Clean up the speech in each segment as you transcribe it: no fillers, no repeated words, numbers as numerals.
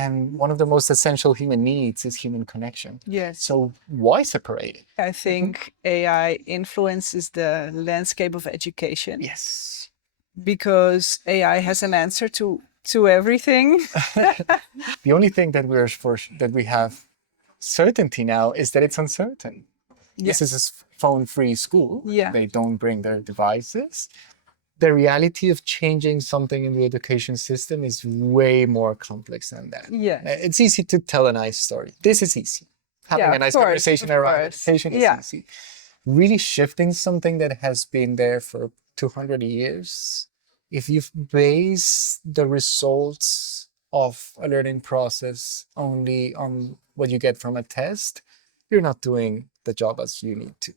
And one of the most essential human needs is human connection. Yes. So why separate it? I think AI influences the landscape of education Yes. because AI has an answer to everything. The only thing that that we have certainty now is that it's uncertain. This is a phone-free school. Yeah. They don't bring their devices. The reality of changing something in the education system is way more complex than that. Yes. It's easy to tell a nice story. This is easy. Having a nice conversation around education is easy. Really shifting something that has been there for 200 years, if you base the results of a learning process only on what you get from a test, you're not doing the job as you need to.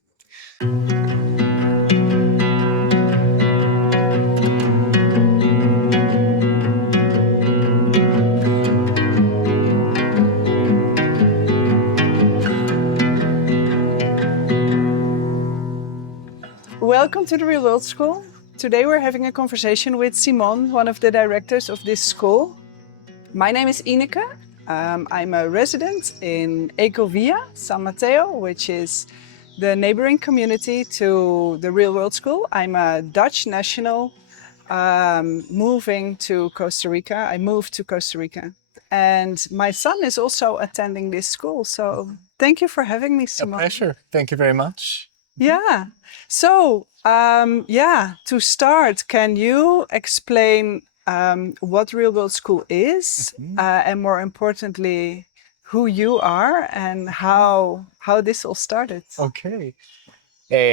Welcome to the Real World School. Today we're having a conversation with Simon, one of the directors of this school. My name is Ineke. I'm a resident in Ecovilla San Mateo, which is the neighboring community to the Real World School. I'm a Dutch national moving to Costa Rica. I moved to Costa Rica. And my son is also attending this school. So thank you for having me, Simon. A pleasure. Thank you very much. Yeah. So, to start, can you explain what Real World School is, and more importantly, who you are and how this all started? Okay.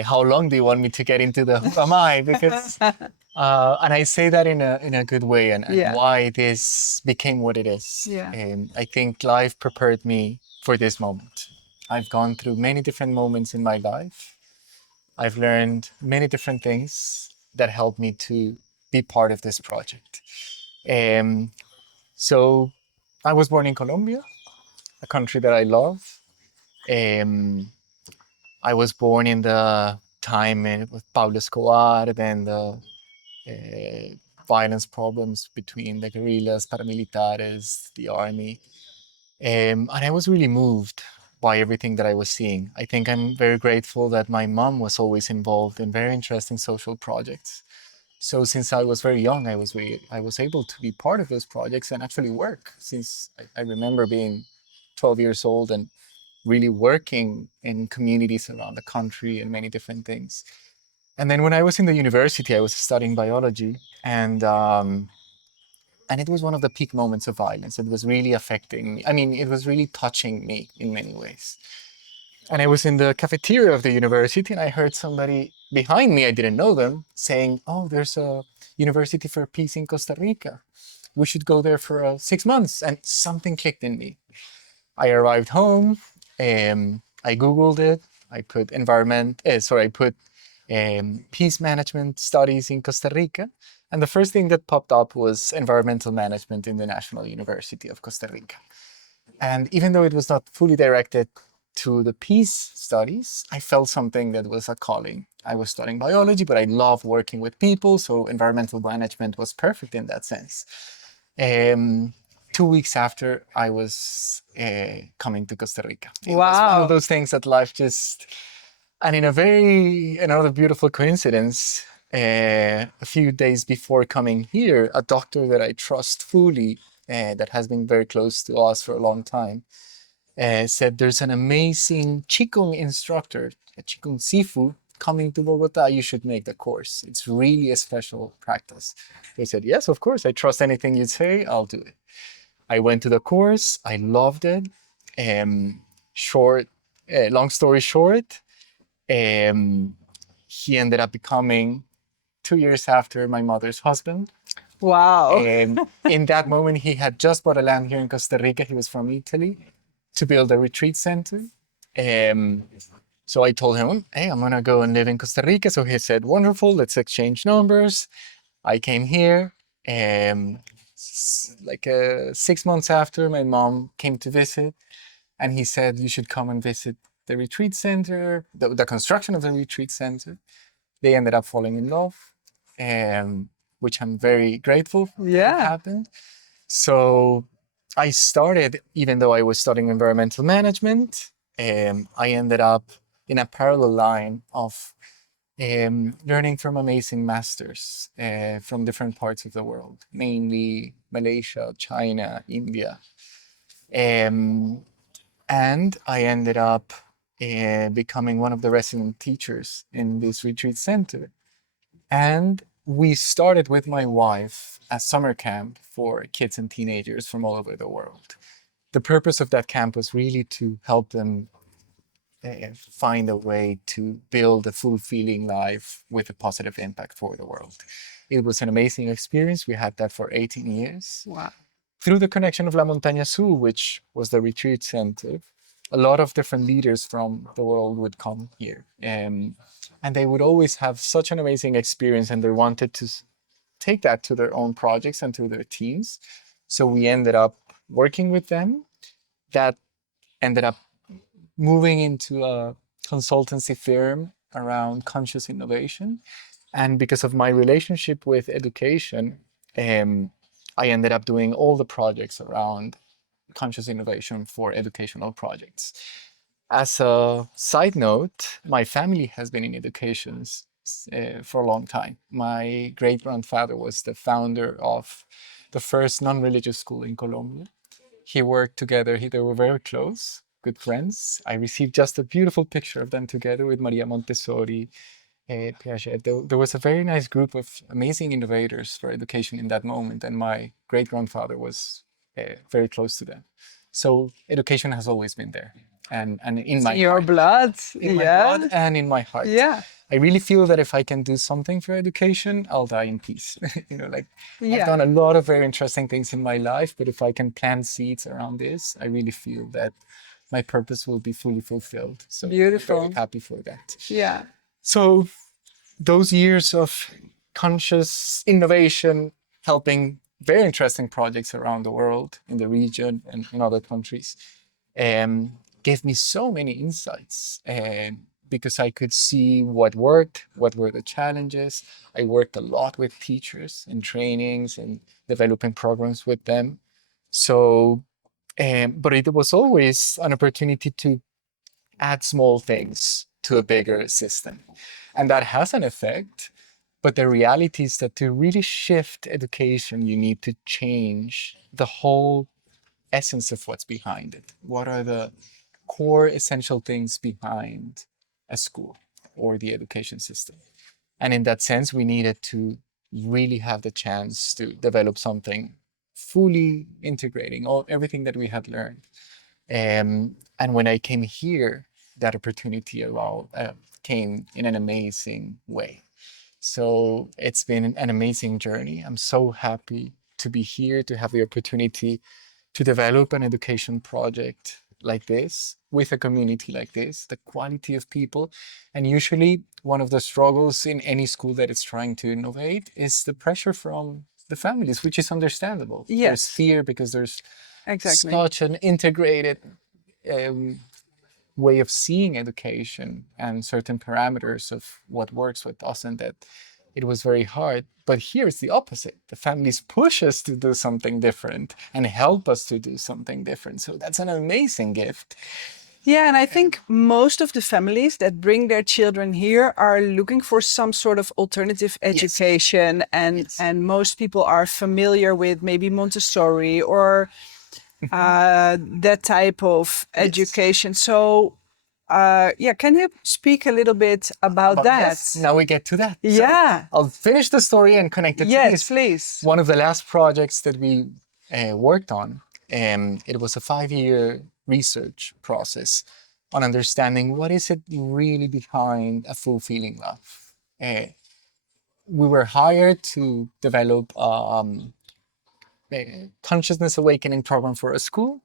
How long do you want me to get into the who am I? Because and I say that in a good way, and why this became what it is. I think life prepared me for this moment. I've gone through many different moments in my life. I've learned many different things that helped me to be part of this project. So I was born in Colombia, a country that I love. I was born in the time with Pablo Escobar, then the violence problems between the guerrillas, paramilitares, the army. And I was really moved by everything that I was seeing. I think I'm very grateful that my mom was always involved in very interesting social projects. So since I was very young, I was able to be part of those projects and actually work. Since I remember being 12 years old and really working in communities around the country and many different things. And then when I was in the university, I was studying biology, and it was one of the peak moments of violence. It was really affecting me. I mean, it was really touching me in many ways. And I was in the cafeteria of the university and I heard somebody behind me, I didn't know them, saying, "Oh, there's a University for Peace in Costa Rica. We should go there for 6 months." And something clicked in me. I arrived home, I Googled it, I put peace management studies in Costa Rica. And the first thing that popped up was environmental management in the National University of Costa Rica. And even though it was not fully directed to the peace studies, I felt something that was a calling. I was studying biology, but I love working with people, so environmental management was perfect in that sense. 2 weeks after, I was coming to Costa Rica. It was one of those things that life just... And in another beautiful coincidence, a few days before coming here, a doctor that I trust fully, that has been very close to us for a long time, said there's an amazing Qigong instructor, a Qigong Sifu, coming to Bogota. You should make the course. It's really a special practice. I said, yes, of course. I trust anything you say. I'll do it. I went to the course. I loved it. Long story short, he ended up becoming 2 years after my mother's husband. Wow. In that moment, he had just bought a land here in Costa Rica. He was from Italy, to build a retreat center. So I told him, hey, I'm gonna go and live in Costa Rica. So he said, wonderful, let's exchange numbers. I came here. 6 months after, my mom came to visit, and he said, you should come and visit the retreat center, the construction of the retreat center. They ended up falling in love, which I'm very grateful that happened. So I started, even though I was studying environmental management, I ended up in a parallel line of learning from amazing masters from different parts of the world, mainly Malaysia, China, India. Um, and I ended up becoming one of the resident teachers in this retreat center. And we started with my wife a summer camp for kids and teenagers from all over the world. The purpose of that camp was really to help them find a way to build a fulfilling life with a positive impact for the world. It was an amazing experience. We had that for 18 years. Wow. Through the connection of La Montaña Azul, which was the retreat center, a lot of different leaders from the world would come here. And they would always have such an amazing experience, and they wanted to take that to their own projects and to their teams. So we ended up working with them. That ended up moving into a consultancy firm around conscious innovation. And because of my relationship with education, I ended up doing all the projects around conscious innovation for educational projects. As a side note, my family has been in education for a long time. My great grandfather was the founder of the first non religious school in Colombia. He worked together, they were very close, good friends. I received just a beautiful picture of them together with Maria Montessori, Piaget. There was a very nice group of amazing innovators for education in that moment, and my great grandfather was very close to them. So education has always been there, and in my Your heart, blood. in my Yeah. blood and in my heart. Yeah. I really feel that if I can do something for education, I'll die in peace. Like I've Yeah. done a lot of very interesting things in my life, but if I can plant seeds around this, I really feel that my purpose will be fully fulfilled. So I'm Beautiful. very happy for that. Yeah. So those years of conscious innovation, helping very interesting projects around the world, in the region and in other countries, gave me so many insights. Because I could see what worked, what were the challenges. I worked a lot with teachers in trainings and developing programs with them. So, but it was always an opportunity to add small things to a bigger system. And that has an effect. But the reality is that to really shift education, you need to change the whole essence of what's behind it. What are the core essential things behind a school or the education system? And in that sense, we needed to really have the chance to develop something fully integrating everything that we had learned. And when I came here, that opportunity came in an amazing way. So it's been an amazing journey. I'm so happy to be here, to have the opportunity to develop an education project like this with a community like this, the quality of people. And usually, one of the struggles in any school that is trying to innovate is the pressure from the families, which is understandable. There's Yes. fear because there's Exactly. such an integrated way of seeing education and certain parameters of what works, what doesn't, that it was very hard. But here's the opposite. The families push us to do something different and help us to do something different. So that's an amazing gift. Yeah, and I think most of the families that bring their children here are looking for some sort of alternative education, and most people are familiar with maybe Montessori or that type of education. So, yeah, can you speak a little bit about But that? yes, now we get to that. Yeah. So I'll finish the story and connect it to Yes, this. please. One of the last projects that we worked on, it was a 5-year research process on understanding what is it really behind a fulfilling love. We were hired to develop a consciousness awakening program for a school,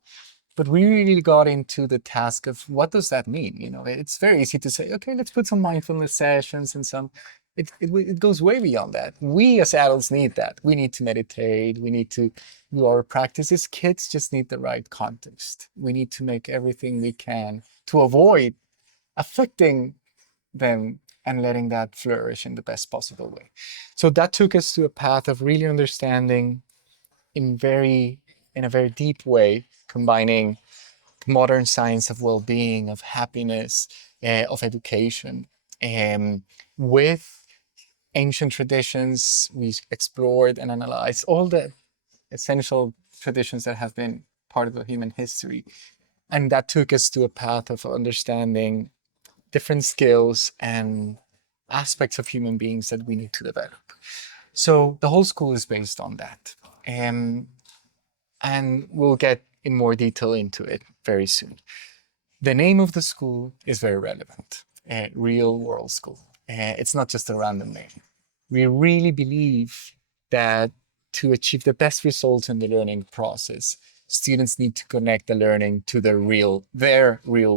but we really got into the task of what does that mean. It's very easy to say, okay, let's put some mindfulness sessions and some. It goes way beyond that. We as adults need that. We need to meditate. We need to do our practices. Kids just need the right context. We need to make everything we can to avoid affecting them and letting that flourish in the best possible way. So that took us to a path of really understanding in very in a very deep way, combining modern science of well-being, of happiness, of education, with ancient traditions. We explored and analyzed all the essential traditions that have been part of the human history. And that took us to a path of understanding different skills and aspects of human beings that we need to develop. So the whole school is based on that. And we'll get in more detail into it very soon. The name of the school is very relevant, Real World School. It's not just a random name. We really believe that to achieve the best results in the learning process, students need to connect the learning to their real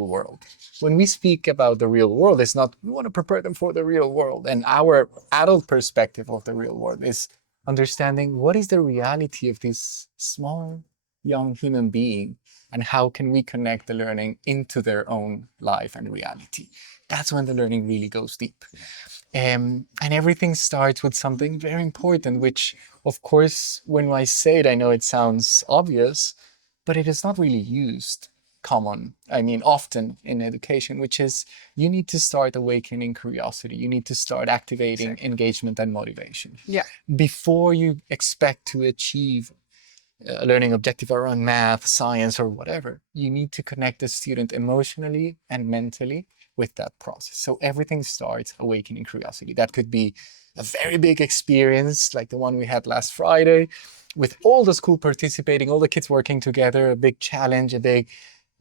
world. When we speak about the real world, it's not we want to prepare them for the real world. And our adult perspective of the real world is understanding what is the reality of this small young human being and how can we connect the learning into their own life and reality. That's when the learning really goes deep. And everything starts with something very important, which, of course, when I say it, I know it sounds obvious, but it is not really used often in education, which is you need to start awakening curiosity. You need to start activating engagement and motivation. Yeah. Before you expect to achieve a learning objective around math, science, or whatever, you need to connect the student emotionally and mentally with that process. So everything starts awakening curiosity. That could be a very big experience like the one we had last Friday with all the school participating, all the kids working together, a big challenge, a big,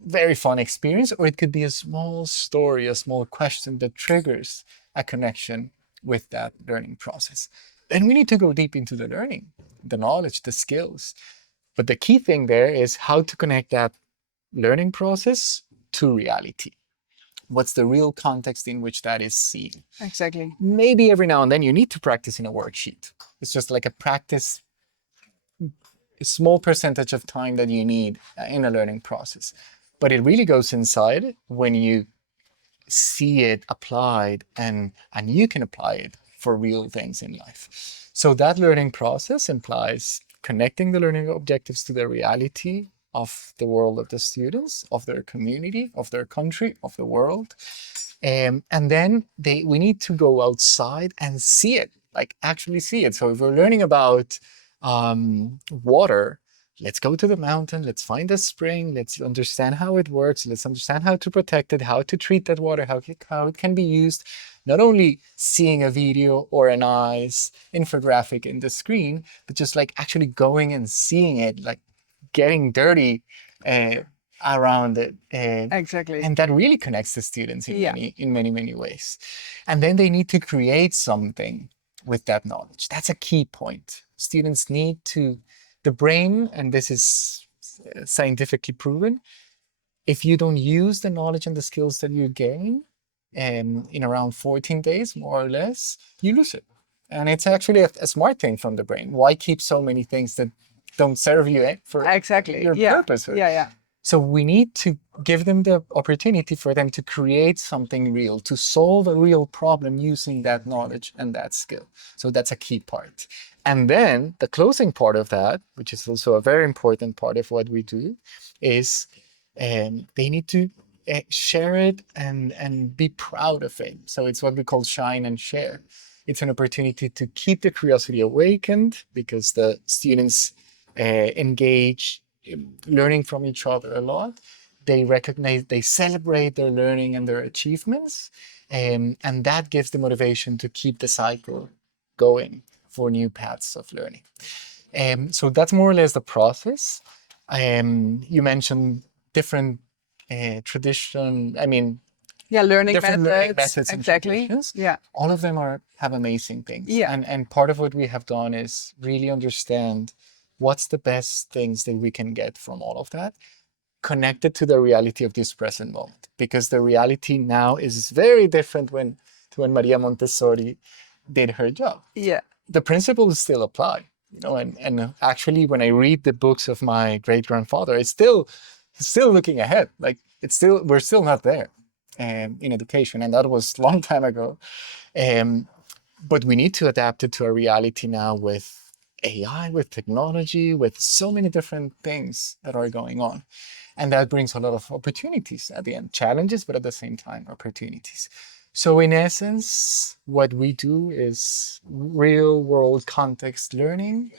very fun experience, or it could be a small story, a small question that triggers a connection with that learning process. Then we need to go deep into the learning, the knowledge, the skills. But the key thing there is how to connect that learning process to reality. What's the real context in which that is seen? Exactly. Maybe every now and then you need to practice in a worksheet. It's just like a practice, a small percentage of time that you need in a learning process. But it really goes inside when you see it applied and you can apply it for real things in life. So that learning process implies connecting the learning objectives to the reality of the world of the students, of their community, of their country, of the world. And then we need to go outside and see it, like actually see it. So if we're learning about water, let's go to the mountain, let's find a spring, let's understand how it works, let's understand how to protect it, how to treat that water, how it can be used. Not only seeing a video or a nice infographic in the screen, but just like actually going and seeing it, like getting dirty around it. Exactly. And that really connects the students in many ways. And then they need to create something with that knowledge. That's a key point. Students need to, the brain, and this is scientifically proven, if you don't use the knowledge and the skills that you gain in around 14 days, more or less, you lose it. And it's actually a smart thing from the brain. Why keep so many things that don't serve you for your purpose? So we need to give them the opportunity for them to create something real, to solve a real problem using that knowledge and that skill. So that's a key part. And then the closing part of that, which is also a very important part of what we do, is they need to share it and be proud of it. So it's what we call shine and share. It's an opportunity to keep the curiosity awakened because the students engage learning from each other a lot. They recognize, they celebrate their learning and their achievements, and that gives the motivation to keep the cycle going for new paths of learning. So that's more or less the process. You mentioned different learning different learning methods and traditions. All of them have amazing things. And part of what we have done is really understand what's the best things that we can get from all of that, connected to the reality of this present moment. Because the reality now is very different to when Maria Montessori did her job. The principles still apply, and actually when I read the books of my great-grandfather, it's still looking ahead. Like we're still not there in education, and that was a long time ago. But we need to adapt it to a reality now with AI, with technology, with so many different things that are going on. And that brings a lot of opportunities at the end, challenges, but at the same time, opportunities. So, in essence, what we do is real world context learning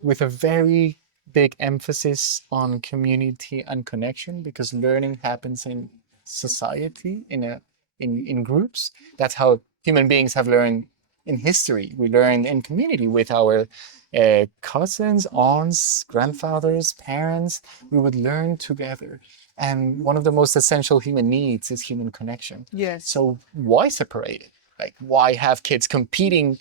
with a very big emphasis on community and connection, because learning happens in society, in groups. That's how human beings have learned in history. We learn in community with our cousins, aunts, grandfathers, parents. We would learn together. And one of the most essential human needs is human connection. Yes. So why separate it? Like, why have kids competing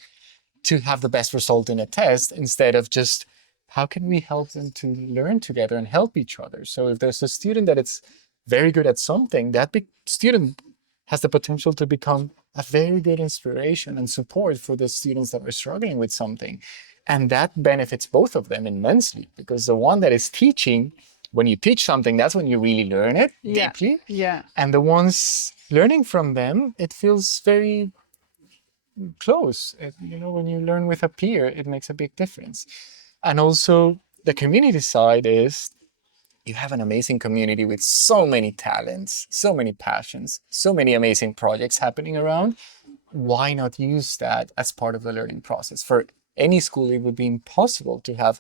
to have the best result in a test instead of just how can we help them to learn together and help each other? So if there's a student that is very good at something, that student has the potential to become a very good inspiration and support for the students that are struggling with something. And that benefits both of them immensely, because the one that is teaching, when you teach something, that's when you really learn it deeply. Yeah. And the ones learning from them, it feels very close. When you learn with a peer, it makes a big difference. And also, the community side is you have an amazing community with so many talents, so many passions, so many amazing projects happening around. Why not use that as part of the learning process? For any school, it would be impossible to have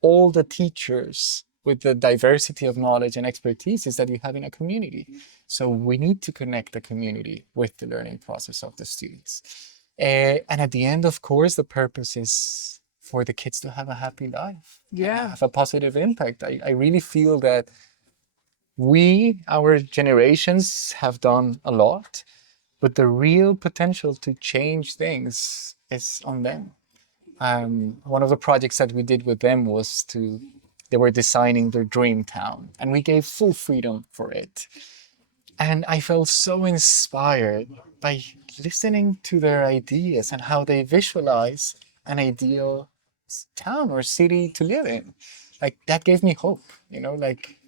all the teachers with the diversity of knowledge and expertise that you have in a community. So we need to connect the community with the learning process of the students. And at the end, of course, the purpose is for the kids to have a happy life, have a positive impact. I really feel that our generations have done a lot, but the real potential to change things is on them. One of the projects that we did with them was they were designing their dream town, and we gave full freedom for it. And I felt so inspired by listening to their ideas and how they visualize an ideal town or city to live in. Like, that gave me hope, like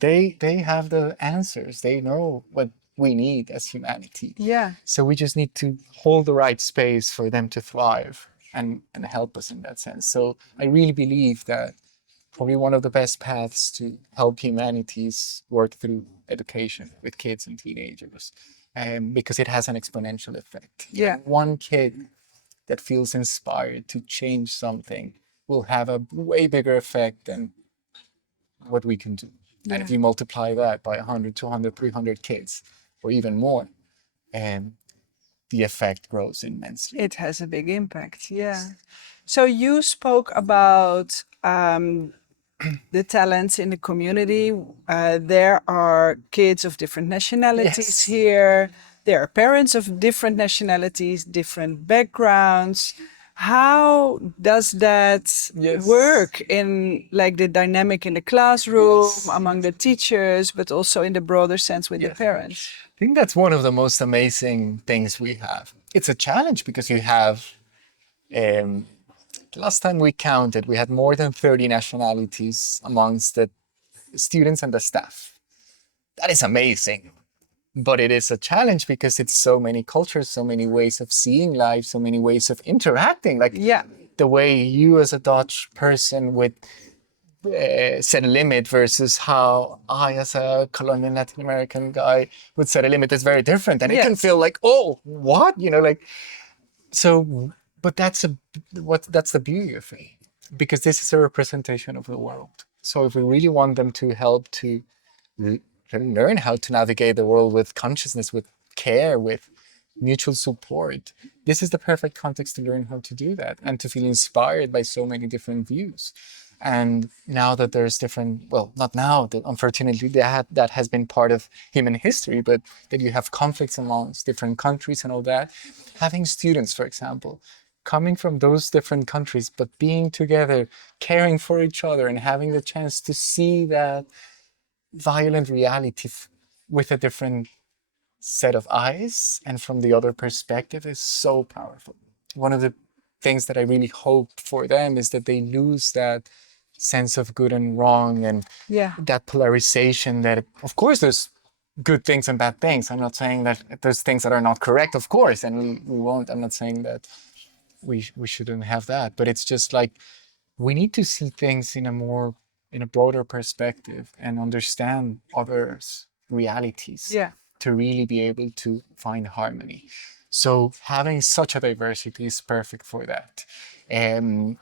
they have the answers. They know what we need as humanity. Yeah. So we just need to hold the right space for them to thrive and help us in that sense. So I really believe that probably one of the best paths to help humanities work through education with kids and teenagers, because it has an exponential effect. Yeah. One kid that feels inspired to change something will have a way bigger effect than what we can do. And if you multiply that by 100, 200, 300 kids, or even more, the effect grows immensely. It has a big impact, yeah. So you spoke about the talents in the community. There are kids of different nationalities here. There are parents of different nationalities, different backgrounds. How does that work in like the dynamic in the classroom, among the teachers, but also in the broader sense with the parents? I think that's one of the most amazing things we have. It's a challenge because you have, last time we counted, we had more than 30 nationalities amongst the students and the staff. That is amazing. But it is a challenge because it's so many cultures, so many ways of seeing life, so many ways of interacting. Like the way you as a Dutch person would set a limit versus how I as a Colombian Latin American guy would set a limit is very different. And it can feel like, oh, what? So, but that's the beauty of it, because this is a representation of the world. So if we really want them to help to learn how to navigate the world with consciousness, with care, with mutual support, this is the perfect context to learn how to do that and to feel inspired by so many different views. And now that there's different, well, not now, unfortunately, that has been part of human history, but that you have conflicts amongst different countries and all that, having students, for example, coming from those different countries, but being together, caring for each other, and having the chance to see that violent reality with a different set of eyes and from the other perspective is so powerful. One of the things that I really hope for them is that they lose that sense of good and wrong and that polarization that, of course, there's good things and bad things. I'm not saying that there's things that are not correct, of course, and we won't. I'm not saying that we shouldn't have that. But it's just like we need to see things in a broader perspective and understand others' realities Yeah. to really be able to find harmony. So having such a diversity is perfect for that. And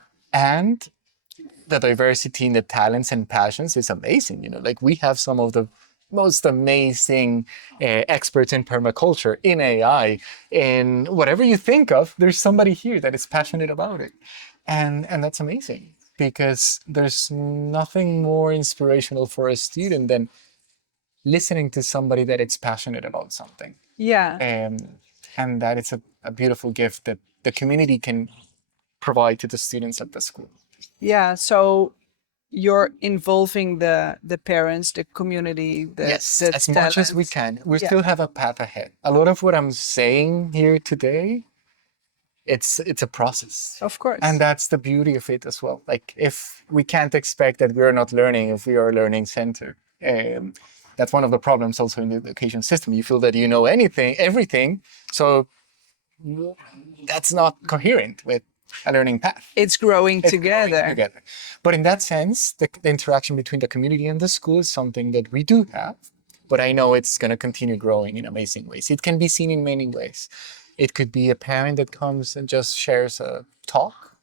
the diversity in the talents and passions is amazing. Like we have some of the most amazing experts in permaculture, in AI, in whatever you think of. There's somebody here that is passionate about it, and that's amazing because there's nothing more inspirational for a student than listening to somebody that is passionate about something. Yeah. And that it's a beautiful gift that the community can provide to the students at the school. Yeah. So you're involving the parents, the community, Yes, the as much as we talents. can. We Yeah. still have a path ahead. A lot of what I'm saying here today, it's a process. Of course. And that's the beauty of it as well. Like if we can't expect that we're not learning if we are learning center. That's one of the problems also in the education system. You feel that you know everything. So that's not coherent with a learning path. It's growing It's growing together. together. But in that sense, the interaction between the community and the school is something that we do have. But I know it's going to continue growing in amazing ways. It can be seen in many ways. It could be a parent that comes and just shares a talk.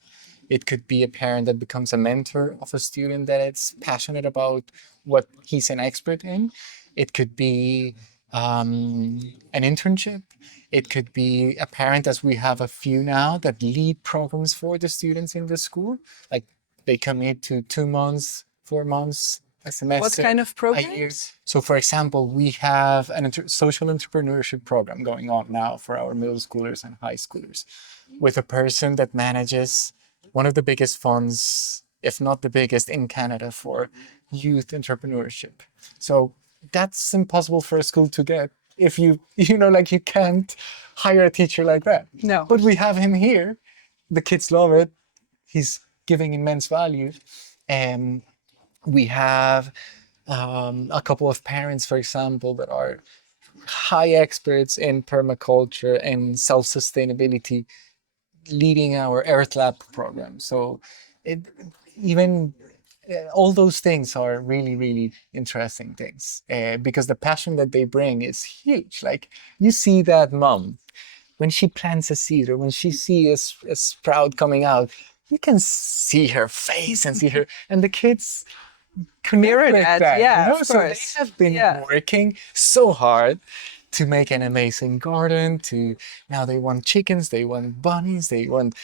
It could be a parent that becomes a mentor of a student that is passionate about what he's an expert in. It could be an internship. It could be a parent, as we have a few now, that lead programs for the students in the school. Like they commit to 2 months, 4 months, a semester. What kind of a year. programs? So, for example, we have an social entrepreneurship program going on now for our middle schoolers and high schoolers with a person that manages one of the biggest funds, if not the biggest in Canada for youth entrepreneurship. So that's impossible for a school to get if you like you can't hire a teacher like that. No. But we have him here. The kids love it. He's giving immense value. And we have a couple of parents, for example, that are high experts in permaculture and self-sustainability leading our Earth Lab program. So it, even all those things are really, really interesting things because the passion that they bring is huge. Like you see that mom, when she plants a seed or when she sees a sprout coming out, you can see her face and see her, and the kids Mirror connect with that, yeah, you know? of So they course. have been Yeah. working so hard to make an amazing garden. To now they want chickens, they want bunnies, they want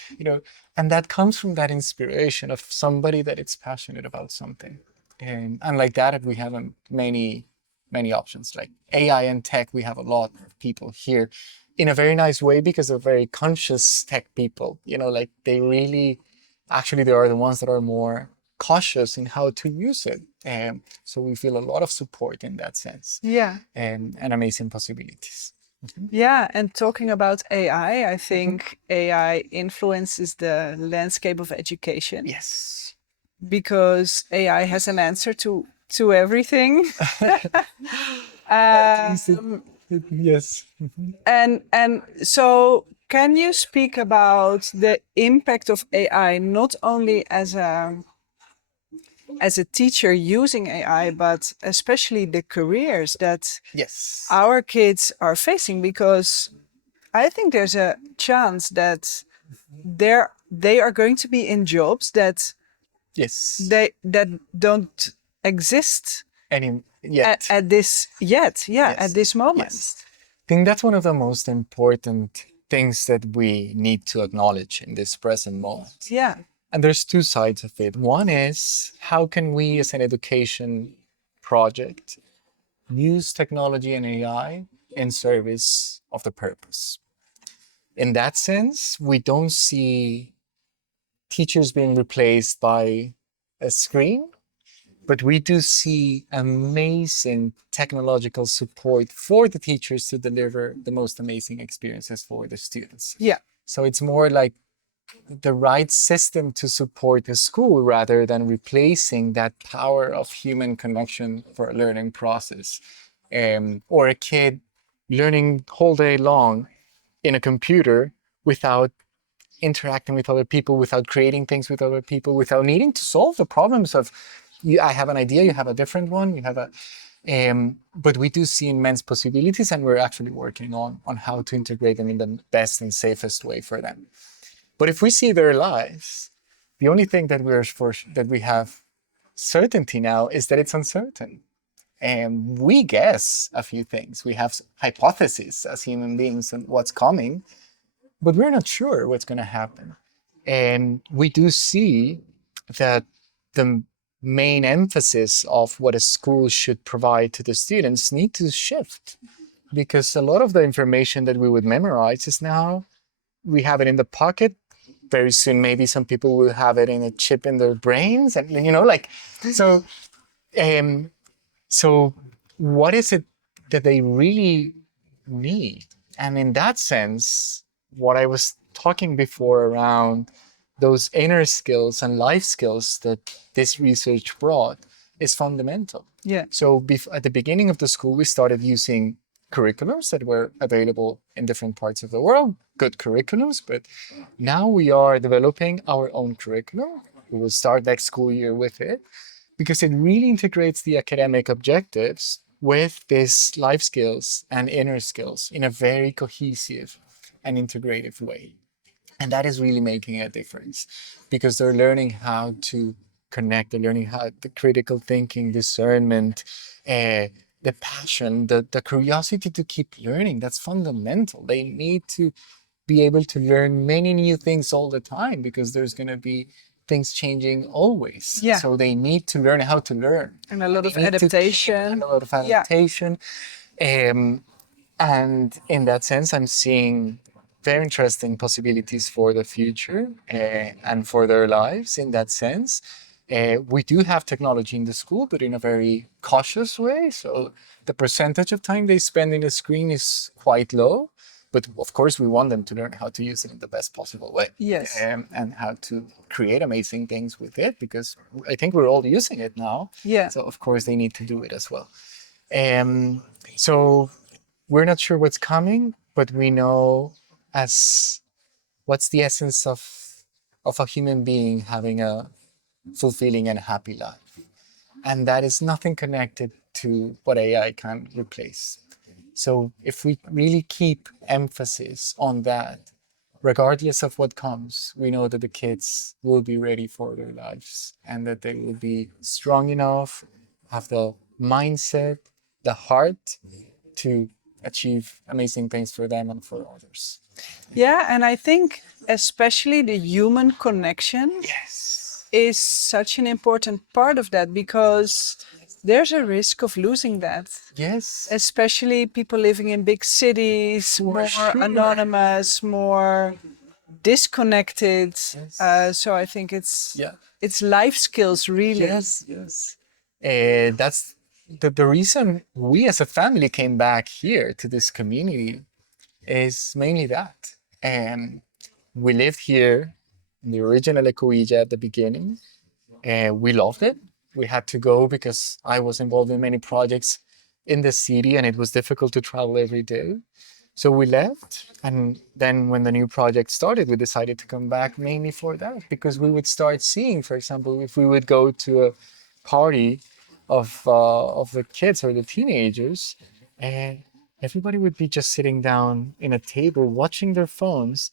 and that comes from that inspiration of somebody that is passionate about something. And unlike that, we have many options like AI and tech. We have a lot of people here in a very nice way because they're very conscious tech people. Like they really, actually, they are the ones that are more cautious in how to use it. So we feel a lot of support in that sense Yeah. and amazing possibilities. Yeah, and talking about AI, I think AI influences the landscape of education Yes. because AI has an answer to everything. At least yes. And so can you speak about the impact of AI not only as a teacher using AI, but especially the careers that Yes. our kids are facing? Because I think there's a chance that they are going to be in jobs that Yes. that don't exist Any yet. at this yet. Yeah, Yes. at this moment. Yes. I think that's one of the most important things that we need to acknowledge in this present moment. Yeah. And there's two sides of it. One is how can we as an education project use technology and AI in service of the purpose? In that sense, we don't see teachers being replaced by a screen, but we do see amazing technological support for the teachers to deliver the most amazing experiences for the students. Yeah. So it's more like the right system to support the school rather than replacing that power of human connection for a learning process. Or a kid learning whole day long in a computer without interacting with other people, without creating things with other people, without needing to solve the problems of I have an idea, you have a different one, you have a but we do see immense possibilities, and we're actually working on how to integrate them in the best and safest way for them. But if we see their lives, the only thing that that we have certainty now is that it's uncertain. And we guess a few things. We have hypotheses as human beings on what's coming, but we're not sure what's going to happen. And we do see that the main emphasis of what a school should provide to the students need to shift, because a lot of the information that we would memorize is now we have it in the pocket. Very soon, maybe some people will have it in a chip in their brains, and like so. So what is it that they really need? And in that sense, what I was talking before around those inner skills and life skills that this research brought is fundamental. Yeah. So at the beginning of the school, we started using curriculums that were available in different parts of the world, good curriculums, but now we are developing our own curriculum. We will start next school year with it, because it really integrates the academic objectives with these life skills and inner skills in a very cohesive and integrative way. And that is really making a difference, because they're learning how to connect, they're learning how the critical thinking, discernment, the passion, the curiosity to keep learning. That's fundamental. They need to be able to learn many new things all the time, because there's going to be things changing always. Yeah. So they need to learn how to learn. And a lot of adaptation. And a lot of adaptation. And in that sense, I'm seeing very interesting possibilities for the future and for their lives in that sense. We do have technology in the school, but in a very cautious way. So the percentage of time they spend in the screen is quite low. But of course, we want them to learn how to use it in the best possible way. Yes. And how to create amazing things with it, because I think we're all using it now. Yeah. So of course, they need to do it as well. So we're not sure what's coming, but we know as what's the essence of a human being having a fulfilling and happy life. And that is nothing connected to what AI can replace. So if we really keep emphasis on that, regardless of what comes, we know that the kids will be ready for their lives, and that they will be strong enough, have the mindset, the heart to achieve amazing things for them and for others. Yeah, and I think especially the human connection is such an important part of that, because there's a risk of losing that. Yes. Especially people living in big cities, more anonymous, more disconnected. So I think it's life skills, really. Yes. That's the reason we as a family came back here to this community is mainly that. We lived here in the original Ecovilla at the beginning. We loved it. We had to go because I was involved in many projects in the city, and it was difficult to travel every day. So we left, and then when the new project started, we decided to come back mainly for that, because we would start seeing, for example, if we would go to a party of the kids or the teenagers, and everybody would be just sitting down in a table watching their phones.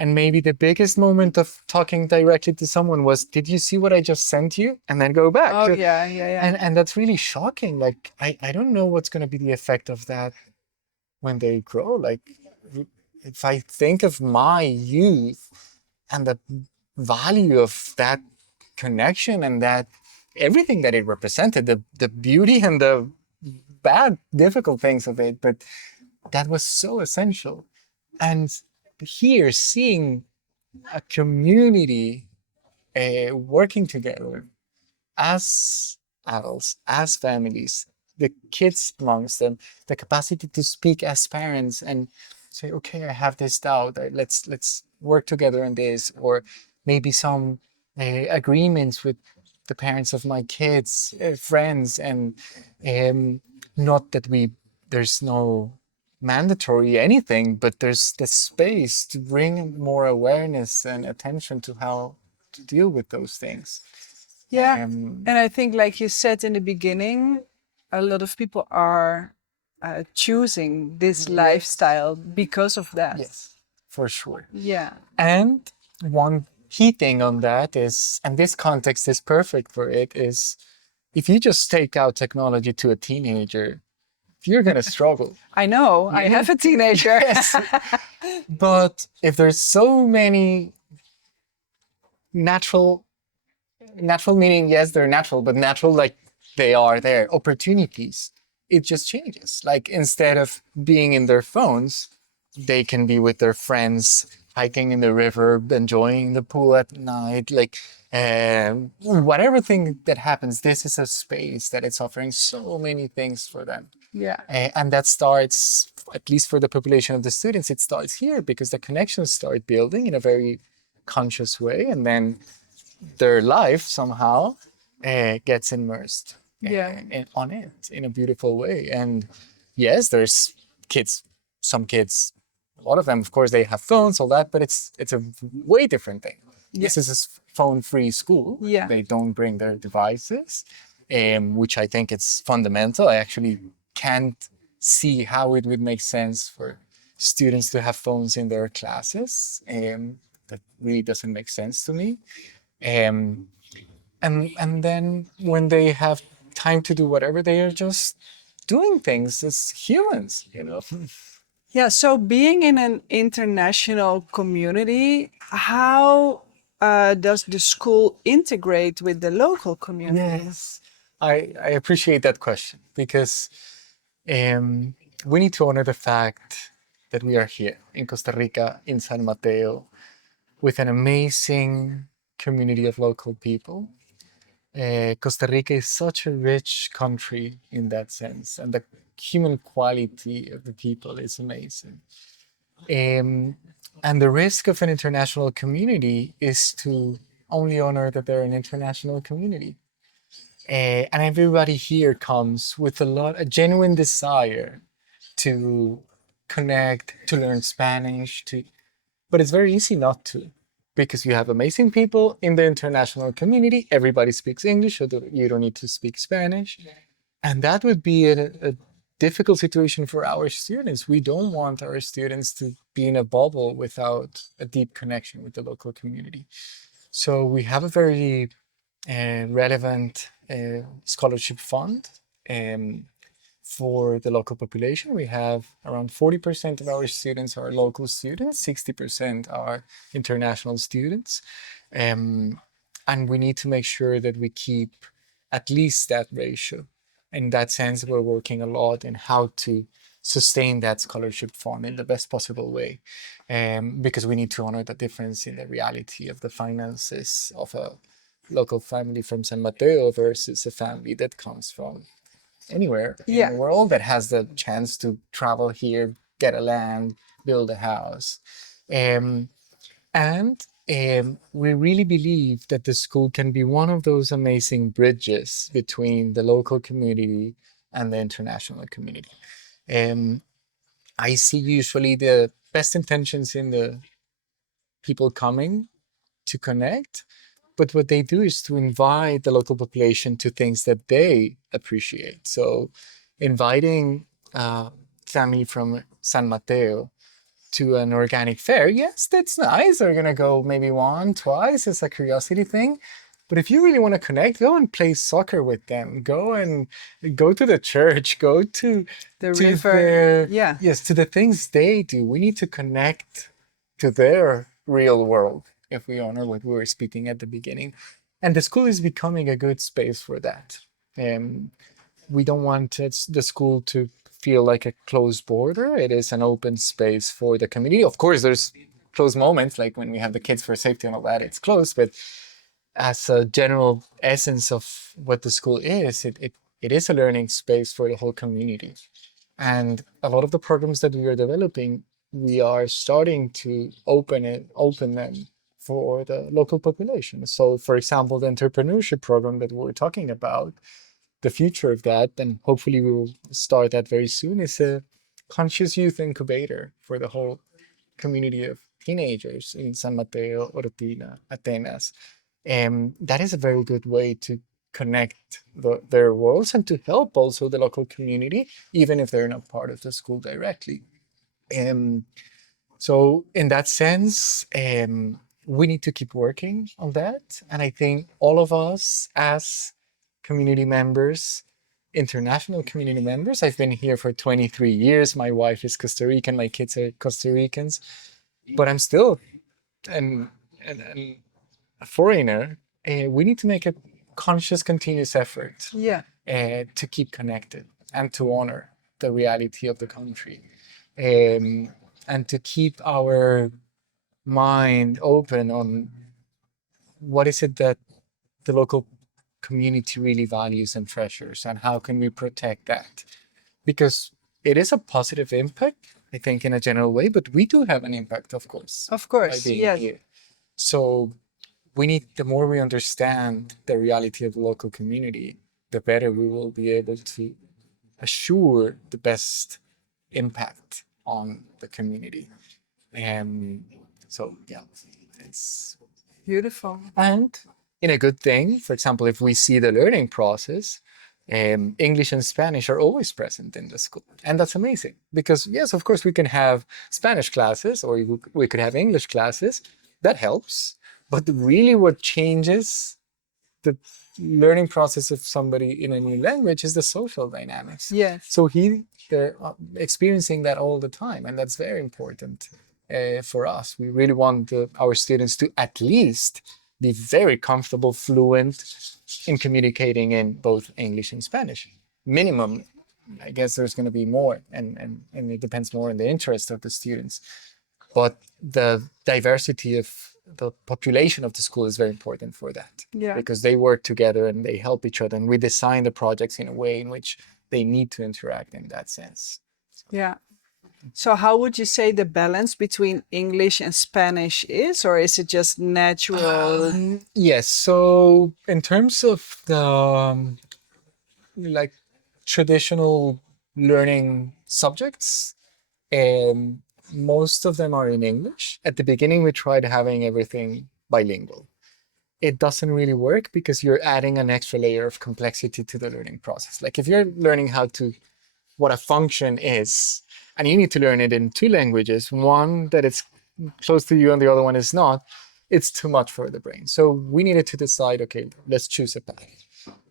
And maybe the biggest moment of talking directly to someone was, did you see what I just sent you? And then go back. Oh, yeah. And that's really shocking. Like, I don't know what's going to be the effect of that when they grow. Like, if I think of my youth and the value of that connection and that everything that it represented, the beauty and the bad, difficult things of it, but that was so essential. And here, seeing a community working together as adults, as families, the kids amongst them, the capacity to speak as parents and say, okay, I have this doubt, let's work together on this, or maybe some agreements with the parents of my kids, friends, and not that there's no mandatory anything, but there's the space to bring more awareness and attention to how to deal with those things. Yeah. Um, And I think, like you said in the beginning, a lot of people are choosing this lifestyle because of that. yes, for sure. Yeah. And one key thing on that is, and this context is perfect for it, is if you just take out technology to a teenager, you're going to struggle. I know. I have a teenager. Yes. But if there's so many natural meaning, yes, they're natural, but natural like they are there, opportunities, it just changes. Like instead of being in their phones, they can be with their friends, hiking in the river, enjoying the pool at night, like whatever thing that happens, this is a space that it's offering so many things for them. Yeah. And that starts, at least for the population of the students, it starts here because the connections start building in a very conscious way, and then their life somehow gets immersed Yeah. on it in a beautiful way. And yes, there's kids, some kids, a lot of them, of course, they have phones, all that, but it's a way different thing. This is a phone-free school. Yeah. They don't bring their devices, which I think it's fundamental. I actually can't see how it would make sense for students to have phones in their classes. That really doesn't make sense to me. Um, and then when they have time to do whatever, they are just doing things as humans, you know. Yeah. So being in an international community, how does the school integrate with the local community? Yes, I appreciate that question because we need to honor the fact that we are here in Costa Rica, in San Mateo, with an amazing community of local people. Costa Rica is such a rich country in that sense, and the human quality of the people is amazing. Um, and the risk of an international community is to only honor that they're an international community. And everybody here comes with a genuine desire to connect, to learn Spanish, but it's very easy not to, because you have amazing people in the international community. Everybody speaks English, so you don't need to speak Spanish. And that would be a difficult situation for our students. We don't want our students to be in a bubble without a deep connection with the local community. So we have a very relevant scholarship fund for the local population. We have around 40% of our students are local students, 60% are international students. And we need to make sure that we keep at least that ratio. In that sense, we're working a lot in how to sustain that scholarship fund in the best possible way, because we need to honor the difference in the reality of the finances of a local family from San Mateo versus a family that comes from anywhere in the world that has the chance to travel here, get a land, build a house. And we really believe that the school can be one of those amazing bridges between the local community and the international community. I see usually the best intentions in the people coming to connect, but what they do is to invite the local population to things that they appreciate. So inviting family from San Mateo to an organic fair, yes, that's nice. They're gonna go maybe one, twice. It's a curiosity thing. But if you really want to connect, go and play soccer with them. Go to the church. Go to The to river. yes, to the things they do. We need to connect to their real world if we honor what we were speaking at the beginning. And the school is becoming a good space for that. We don't want the school to feel like a closed border. It is an open space for the community. Of course, there's closed moments, like when we have the kids for safety and all that, it's closed. But as a general essence of what the school is, it is a learning space for the whole community. And a lot of the programs that we are developing, we are starting to open them for the local population. So, for example, the entrepreneurship program that we're talking about, the future of that, and hopefully we will start that very soon, is conscious youth incubator for the whole community of teenagers in San Mateo, Ortina, Atenas. That is a very good way to connect their worlds and to help also the local community, even if they're not part of the school directly. Um, so in that sense, we need to keep working on that. And I think all of us as community members, international community members, I've been here for 23 years. My wife is Costa Rican, my kids are Costa Ricans, but I'm still an a foreigner. We need to make a conscious, continuous effort Yeah. to keep connected and to honor the reality of the country, um, and to keep our mind open on what is it that the local community really values and treasures, and how can we protect that? Because it is a positive impact, I think, in a general way, but we do have an impact, of course, Of by course. being Yes. here. So we need, the more we understand the reality of the local community, the better we will be able to assure the best impact on the community. And so, yeah, it's, Beautiful. and in a good thing, for example, if we see the learning process, English and Spanish are always present in the school. And that's amazing because, yes, of course, we can have Spanish classes or we could have English classes. That helps. But really, what changes the learning process of somebody in a new language is the social dynamics. Yes. So they're experiencing that all the time. And that's very important for us. We really want our students to at least be very comfortable, fluent in communicating in both English and Spanish. Minimum, I guess there's going to be more, and it depends more on the interest of the students. But the diversity of the population of the school is very important for that. Yeah. Because they work together and they help each other, and we design the projects in a way in which they need to interact in that sense. Yeah. So how would you say the balance between English and Spanish is, or is it just natural? Yes. So in terms of the like traditional learning subjects, most of them are in English. At the beginning, we tried having everything bilingual. It doesn't really work because you're adding an extra layer of complexity to the learning process. Like if you're learning what a function is, and you need to learn it in two languages, one that it's close to you and the other one is not, it's too much for the brain. So we needed to decide, okay, let's choose a path.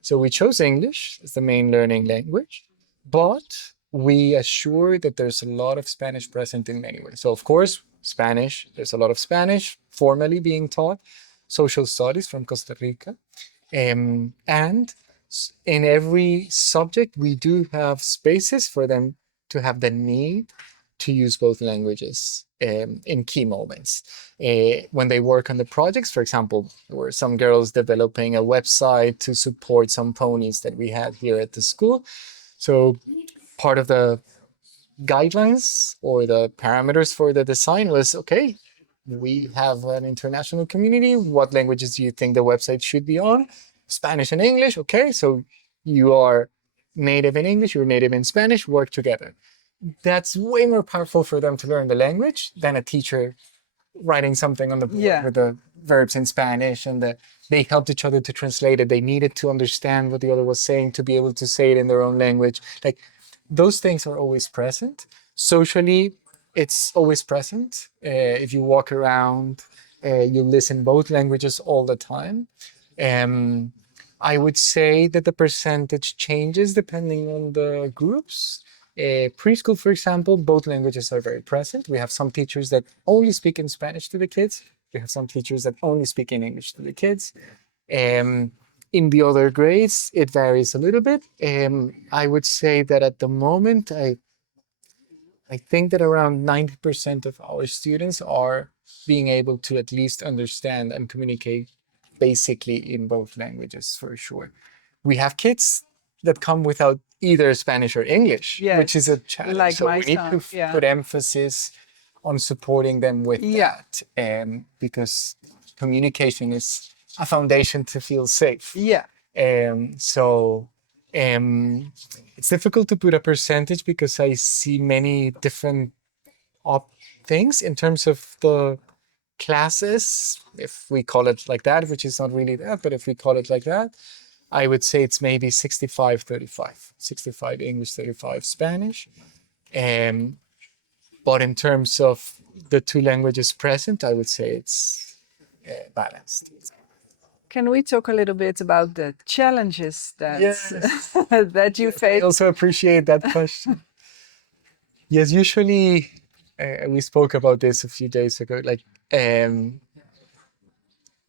So we chose English as the main learning language, but we assure that there's a lot of Spanish present in many ways. So of course, Spanish, there's a lot of Spanish formally being taught, social studies from Costa Rica. And in every subject, we do have spaces for them to have the need to use both languages in key moments. When they work on the projects, for example, there were some girls developing a website to support some ponies that we had here at the school. So part of the guidelines or the parameters for the design was, okay, we have an international community. What languages do you think the website should be on? Spanish and English. Okay, so you are native in English, you're native in Spanish, work together. That's way more powerful for them to learn the language than a teacher writing something on the board with the verbs in Spanish, and they helped each other to translate it. They needed to understand what the other was saying to be able to say it in their own language. Like those things are always present. Socially, it's always present. If you walk around, you listen both languages all the time. I would say that the percentage changes depending on the groups. Preschool, for example, both languages are very present. We have some teachers that only speak in Spanish to the kids. We have some teachers that only speak in English to the kids. In the other grades, it varies a little bit. I would say that at the moment, I think that around 90% of our students are being able to at least understand and communicate basically in both languages, for sure. We have kids that come without either Spanish or English, which is a challenge. Like so my we need son, to put emphasis on supporting them with that, because communication is a foundation to feel safe. Yeah. So It's difficult to put a percentage because I see many different things in terms of the classes, if we call it like that, which is not really that, but if we call it like that, I would say it's maybe 65-35, 65 English, 35 Spanish. But in terms of the two languages present, I would say it's balanced. Can we talk a little bit about the challenges that Yes. that you I face? also appreciate that question. Yes, usually we spoke about this a few days ago. Like,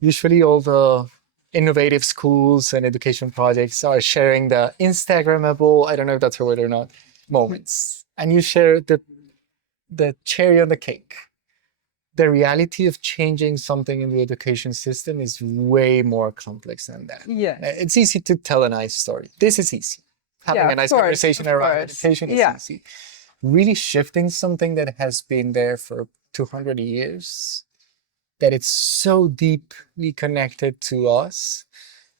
usually all the innovative schools and education projects are sharing the Instagrammable, I don't know if that's a word or not, moments. And you share the cherry on the cake. The reality of changing something in the education system is way more complex than that. Yes. It's easy to tell a nice story. This is easy. Having Yeah, a nice of course, conversation of around course. education is Yeah. easy. Really shifting something that has been there for 200 years, that it's so deeply connected to us,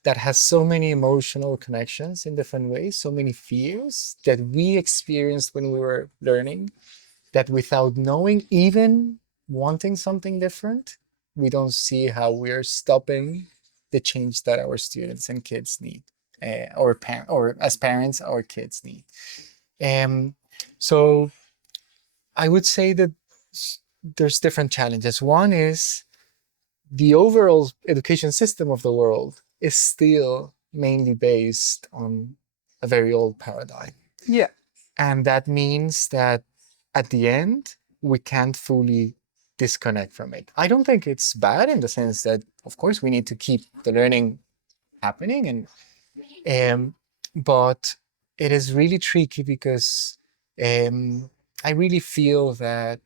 that has so many emotional connections in different ways, so many fears that we experienced when we were learning, that without knowing, even wanting something different, we don't see how we're stopping the change that our students and kids need, or as parents, our kids need. So I would say that there's different challenges. One is the overall education system of the world is still mainly based on a very old paradigm. Yeah. And that means that at the end, we can't fully disconnect from it. I don't think it's bad in the sense that, of course, we need to keep the learning happening, but it is really tricky because I really feel that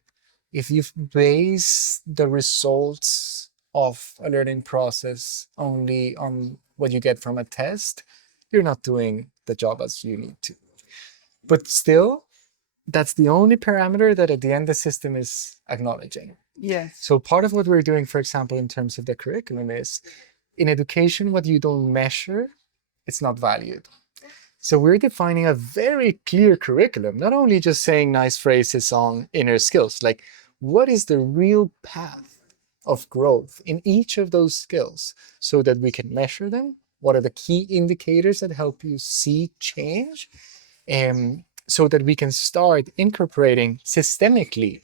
if you base the results of a learning process only on what you get from a test, you're not doing the job as you need to. But still, that's the only parameter that at the end the system is acknowledging. Yes. So part of what we're doing, for example, in terms of the curriculum is, in education, what you don't measure, it's not valued. So we're defining a very clear curriculum, not only just saying nice phrases on inner skills, like what is the real path of growth in each of those skills so that we can measure them? What are the key indicators that help you see change? So that we can start incorporating systemically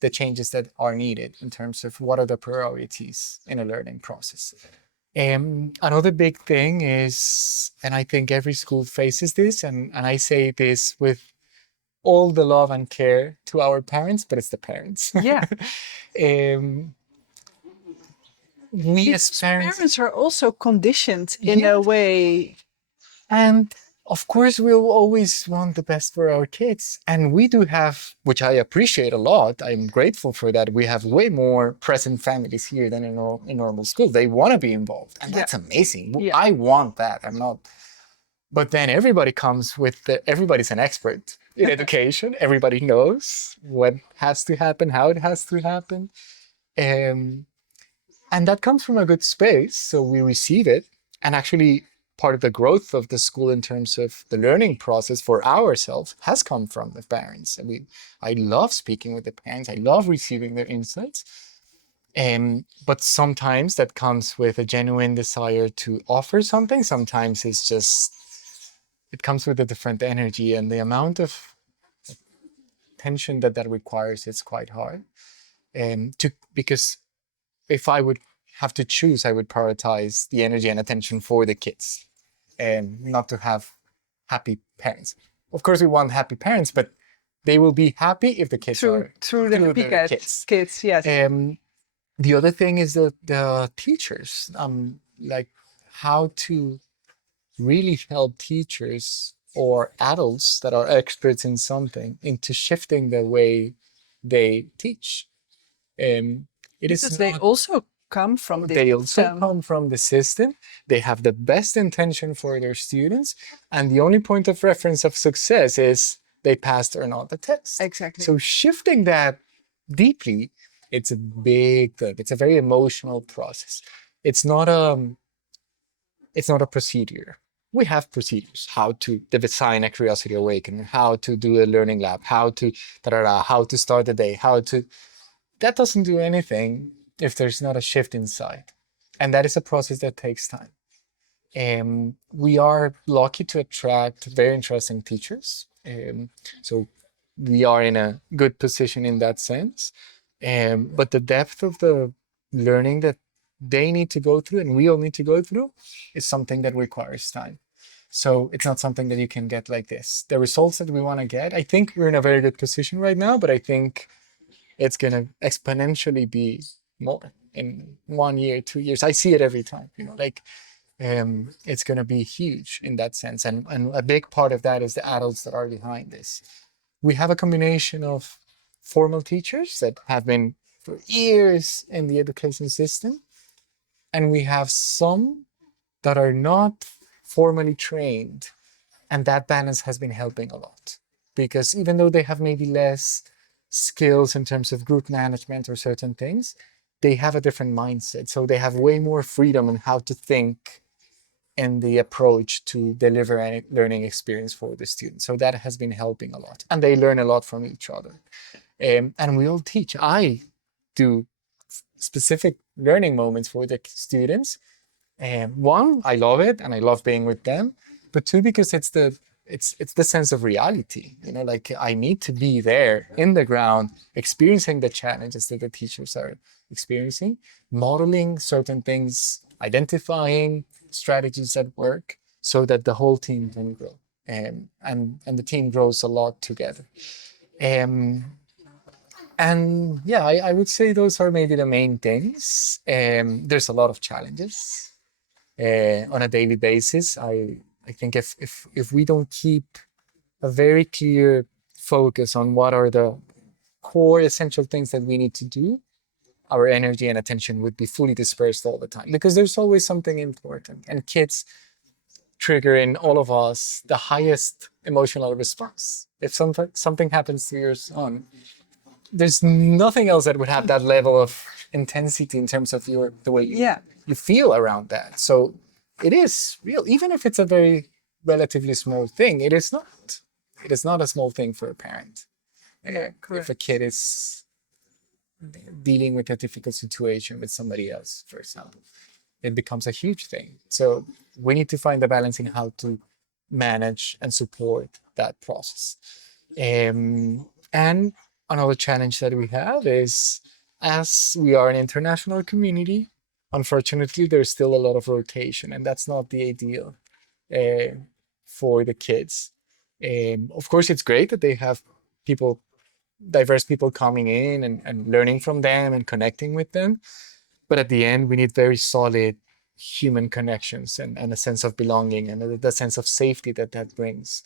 the changes that are needed in terms of what are the priorities in a learning process. Another big thing is, and I think every school faces this, and I say this with all the love and care to our parents, but it's the parents. Yeah. We Because as parents are also conditioned in a way. And of course, we'll always want the best for our kids. And we do have, which I appreciate a lot, I'm grateful for that. We have way more present families here than in normal school. They want to be involved. And that's amazing. Yeah. I want that. I'm not. But then everybody comes with everybody's an expert in education. Everybody knows what has to happen, how it has to happen. And that comes from a good space. So we receive it. And actually, part of the growth of the school in terms of the learning process for ourselves has come from the parents. I love speaking with the parents. I love receiving their insights. But sometimes that comes with a genuine desire to offer something. Sometimes it comes with a different energy, and the amount of tension that requires, it's quite hard. Because if I would have to choose, I would prioritize the energy and attention for the kids, and not to have happy parents. Of course, we want happy parents, but they will be happy if the kids are through the kids. Yes. The other thing is the teachers, like how to really help teachers or adults that are experts in something into shifting the way they teach. Because they also come from the They also system. come from the system. They have the best intention for their students, and the only point of reference of success is they passed or not the test. Exactly. So shifting that deeply, it's a big thing. It's a very emotional process. It's not a procedure. we have procedures, how to design a curiosity awakening, how to do a learning lab, how to how to start the day, how to. That doesn't do anything if there's not a shift inside, and that is a process that takes time. We are lucky to attract very interesting teachers. So we are in a good position in that sense. But the depth of the learning that they need to go through and we all need to go through is something that requires time. So it's not something that you can get like this. The results that we want to get, I think we're in a very good position right now, but I think it's going to exponentially be more in 1 year, 2 years. I see it every time, like it's going to be huge in that sense. And a big part of that is the adults that are behind this. We have a combination of formal teachers that have been for years in the education system, and we have some that are not formally trained. And that balance has been helping a lot, because even though they have maybe less skills in terms of group management or certain things, they have a different mindset. So they have way more freedom in how to think and the approach to deliver a learning experience for the students. So that has been helping a lot. And they learn a lot from each other. And we all teach. I do specific learning moments for the students. One, I love it and I love being with them. But two, because it's the sense of reality. Like I need to be there in the ground, experiencing the challenges that the teachers are experiencing, modeling certain things, identifying strategies that work so that the whole team can grow. And the team grows a lot together. And yeah, I would say those are maybe the main things. There's a lot of challenges on a daily basis. I think if we don't keep a very clear focus on what are the core essential things that we need to do, our energy and attention would be fully dispersed all the time, because there's always something important, and kids trigger in all of us the highest emotional response. If something happens to your son, there's nothing else that would have that level of intensity in terms of the way you feel around that. So it is real, even if it's a very relatively small thing. It is not a small thing for a parent. If a kid is dealing with a difficult situation with somebody else, for example, it becomes a huge thing. So we need to find the balance in how to manage and support that process. And another challenge that we have is, as we are an international community, unfortunately, there's still a lot of rotation, and that's not the ideal for the kids. Of course, it's great that they have diverse people coming in and learning from them and connecting with them. But at the end, we need very solid human connections and a sense of belonging and the sense of safety that brings.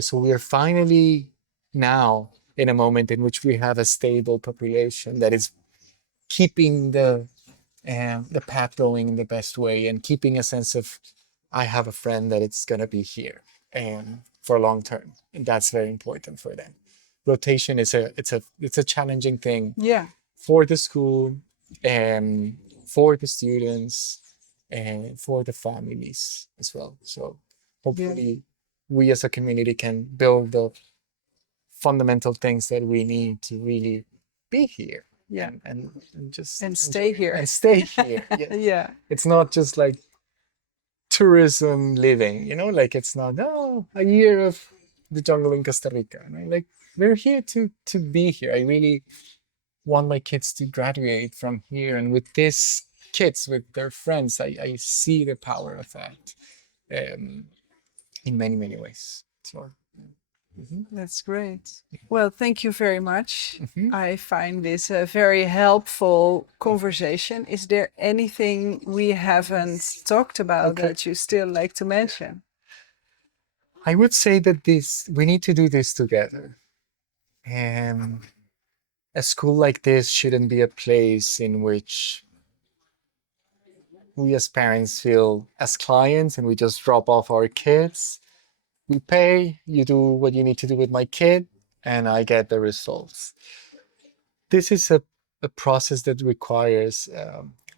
So we are finally now in a moment in which we have a stable population that is keeping the path going in the best way and keeping a sense of, I have a friend that it's going to be here for long term. And that's very important for them. Rotation is a challenging thing for the school and for the students and for the families as well. So hopefully we as a community can build the fundamental things that we need to really be here. And just stay here. And stay here. It's not just like tourism living, like it's not a year of the jungle in Costa Rica. Like we're here to be here. I really want my kids to graduate from here, and with these kids, with their friends, I see the power of that in many ways. So that's great. Well, thank you very much. I find this a very helpful conversation. Is there anything we haven't talked about that you still like to mention? I would say that we need to do this together. And a school like this shouldn't be a place in which we as parents feel as clients and we just drop off our kids. We pay, you do what you need to do with my kid, and I get the results. This is a process that requires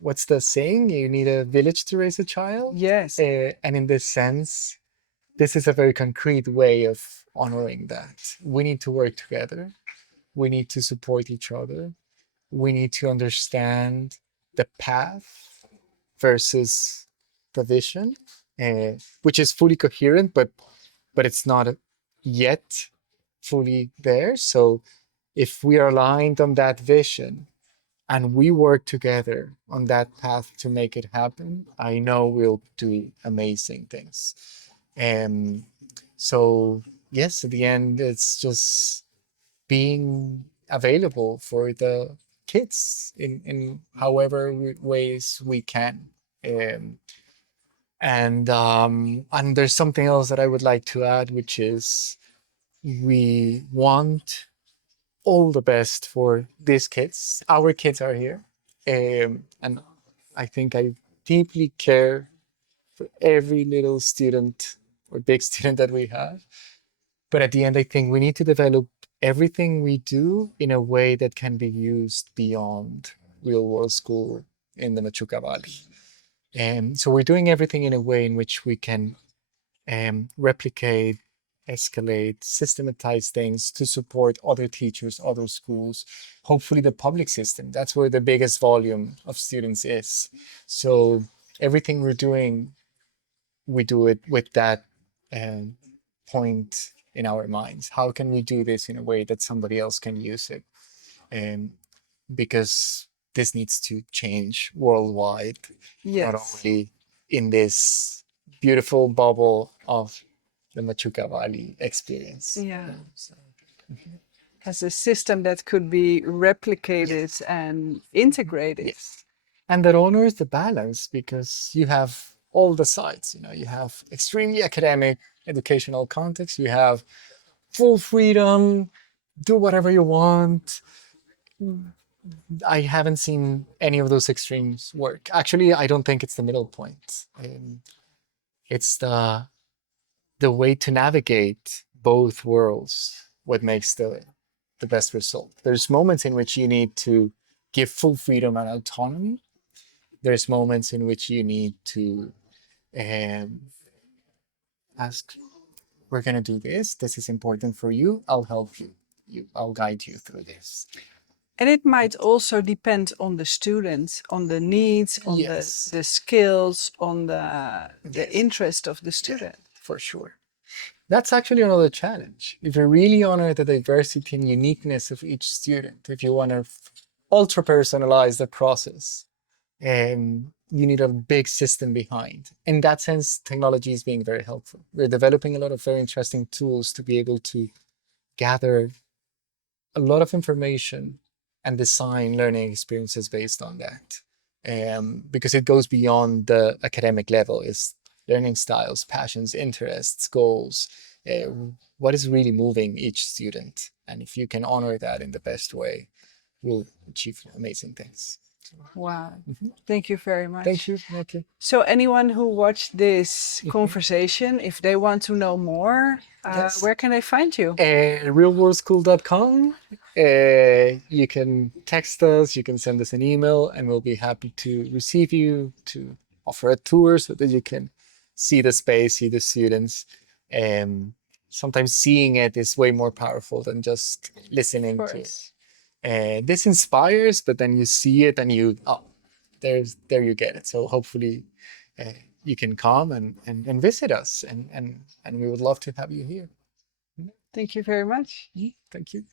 what's the saying? You need a village to raise a child. Yes. And in this sense, this is a very concrete way of honoring that. We need to work together. We need to support each other. We need to understand the path versus the vision, which is fully coherent, but it's not yet fully there. So if we are aligned on that vision and we work together on that path to make it happen, I know we'll do amazing things. And so, yes, at the end, it's just being available for the kids in however ways we can. Um, and there's something else that I would like to add, which is we want all the best for these kids. Our kids are here. And I think I deeply care for every little student or big student that we have. But at the end, I think we need to develop everything we do in a way that can be used beyond real world school in the Machuca Valley. And so we're doing everything in a way in which we can replicate, escalate, systematize things to support other teachers, other schools, hopefully the public system. That's where the biggest volume of students is. So everything we're doing, we do it with that point in our minds. How can we do this in a way that somebody else can use it? Because this needs to change worldwide, not Yes. only in this beautiful bubble of the Machuca Valley experience. Yeah. So, As a system that could be replicated and integrated. yes. And that honors the balance because you have all the sides. You have extremely academic educational context, you have full freedom, do whatever you want. I haven't seen any of those extremes work. Actually, I don't think it's the middle point. It's the way to navigate both worlds what makes the best result. There's moments in which you need to give full freedom and autonomy. There's moments in which you need to ask, we're going to do this. This is important for you. I'll help you. I'll guide you through this. And it might also depend on the student, on the needs, on Yes. the skills, on the Yes. interest of the student. For sure. That's actually another challenge. If you really honor the diversity and uniqueness of each student, if you want to ultra personalize the process, you need a big system behind. In that sense, technology is being very helpful. We're developing a lot of very interesting tools to be able to gather a lot of information and design learning experiences based on that. Because it goes beyond the academic level. It's learning styles, passions, interests, goals, what is really moving each student. And if you can honor that in the best way, you'll achieve amazing things. Wow. Thank you very much. Thank you. Okay. So anyone who watched this conversation, if they want to know more, Yes. where can they find you? Realworldschool.com. You can text us, you can send us an email, and we'll be happy to receive you, to offer a tour so that you can see the space, see the students. Sometimes seeing it is way more powerful than just listening to it. This inspires, but then you see it and there you get it. So hopefully you can come and visit us, and we would love to have you here. Thank you very much. Thank you.